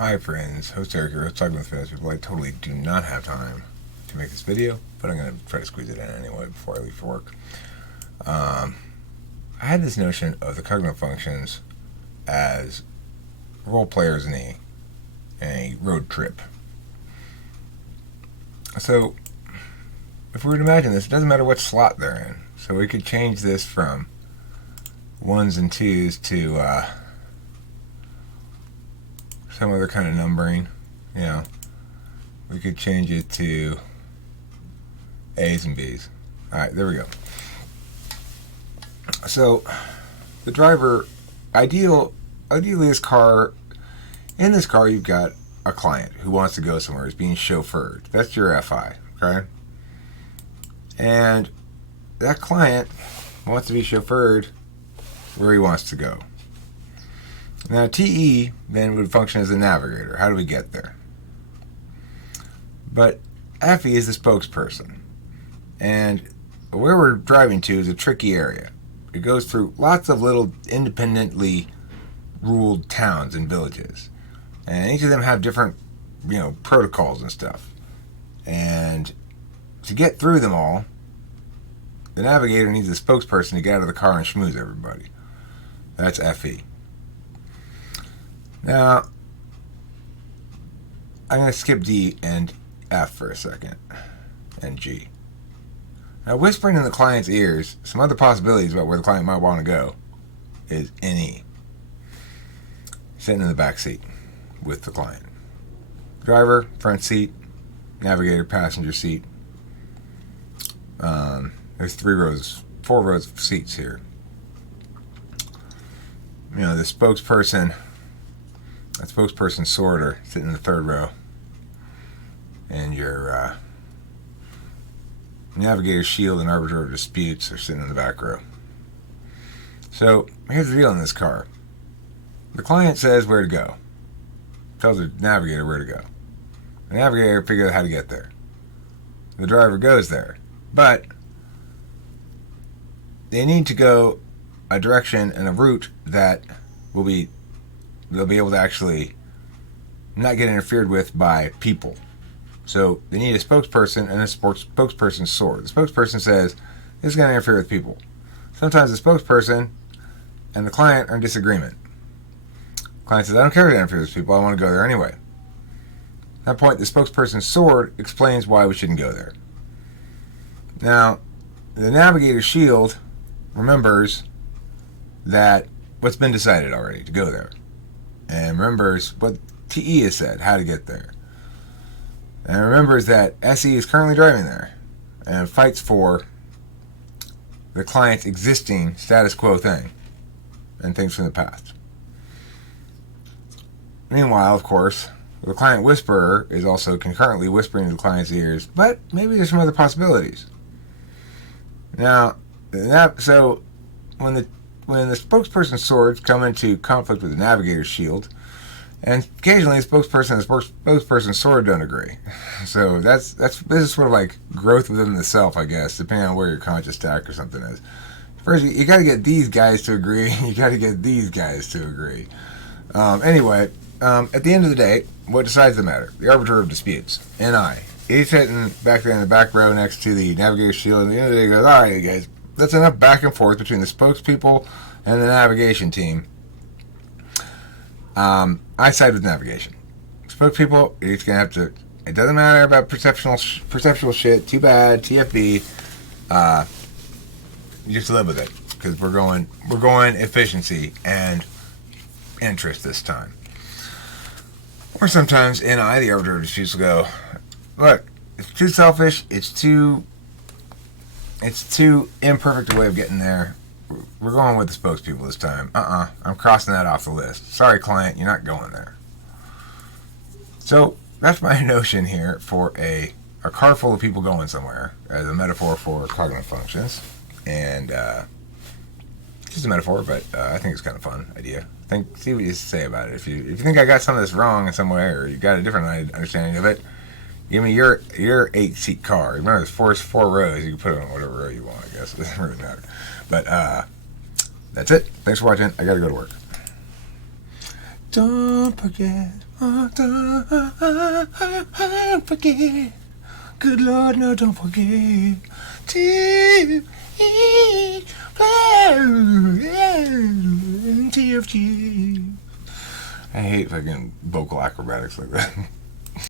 Hi friends, host Eric here, host Talking with Fitness People. I totally do not have time to make this video, but I'm going to try to squeeze it in anyway before I leave for work. I had this notion of the cognitive functions as role players in a road trip. So, if we were to imagine this, it doesn't matter what slot they're in. So we could change this from 1s and 2s to some other kind of numbering. You know, we could change it to A's and B's. Alright, there we go. So the driver, ideally in this car you've got a client who wants to go somewhere, is being chauffeured. That's your FI, okay? And that client wants to be chauffeured where he wants to go. Now TE then would function as a navigator. How do we get there? But FE is the spokesperson. And where we're driving to is a tricky area. It goes through lots of little independently ruled towns and villages. And each of them have different, protocols and stuff. And to get through them all, the navigator needs a spokesperson to get out of the car and schmooze everybody. That's FE. Now, I'm going to skip D and F for a second, and G. Now, whispering in the client's ears some other possibilities about where the client might want to go is NE. Sitting in the back seat with the client. Driver, front seat, navigator, passenger seat. There's 4 rows of seats here. The spokesperson, that spokesperson sorter sitting in the 3rd row, and your navigator, shield, and arbiter of disputes are sitting in the back row. So here's the deal in this car. The client says where to go, tells the navigator where to go. The navigator figures out how to get there. The driver goes there, but they need to go a direction and a route that they'll be able to actually not get interfered with by people. So they need a spokesperson and a spokesperson's sword. The spokesperson says, this is going to interfere with people. Sometimes the spokesperson and the client are in disagreement. The client says, I don't care if it interferes with people, I want to go there anyway. At that point, the spokesperson's sword explains why we shouldn't go there. Now, the navigator's shield remembers that what's been decided already to go there, and remembers what TE has said, how to get there, and remembers that SE is currently driving there and fights for the client's existing status quo thing and things from the past. Meanwhile, of course, the client whisperer is also concurrently whispering in the client's ears, but maybe there's some other possibilities. Now, so when the spokesperson's swords come into conflict with the navigator's shield, and occasionally the spokesperson and the spokesperson's sword don't agree. So this is sort of like growth within the self, I guess, depending on where your conscious stack or something is. First, you got to get these guys to agree. You got to get these guys to agree. Anyway, at the end of the day, what decides the matter? The arbiter of disputes, NI. He's sitting back there in the back row next to the navigator's shield, and at the end of the day, he goes, all right, guys, that's enough back and forth between the spokespeople and the navigation team. I side with navigation. Spokespeople, it's gonna have to. It doesn't matter about perceptual shit. Too bad, TFB. You just live with it because we're going efficiency and interest this time. Or sometimes NI, the arbiter of disputes, will go, look, it's too selfish. It's too imperfect a way of getting there. We're going with the spokespeople this time. I'm crossing that off the list. Sorry, client, you're not going there. So that's my notion here for a car full of people going somewhere as a metaphor for cognitive functions. And just a metaphor, but I think it's kind of fun idea. See what you say about it. If you think I got some of this wrong in some way, or you got a different understanding of it, give me your 8-seat car. Remember, there's four rows. You can put it on whatever row you want, I guess. It doesn't really matter. But that's it. Thanks for watching. I got to go to work. Don't forget. Oh, don't forget. Good Lord, no, don't forget to eat TFG. I hate fucking vocal acrobatics like that.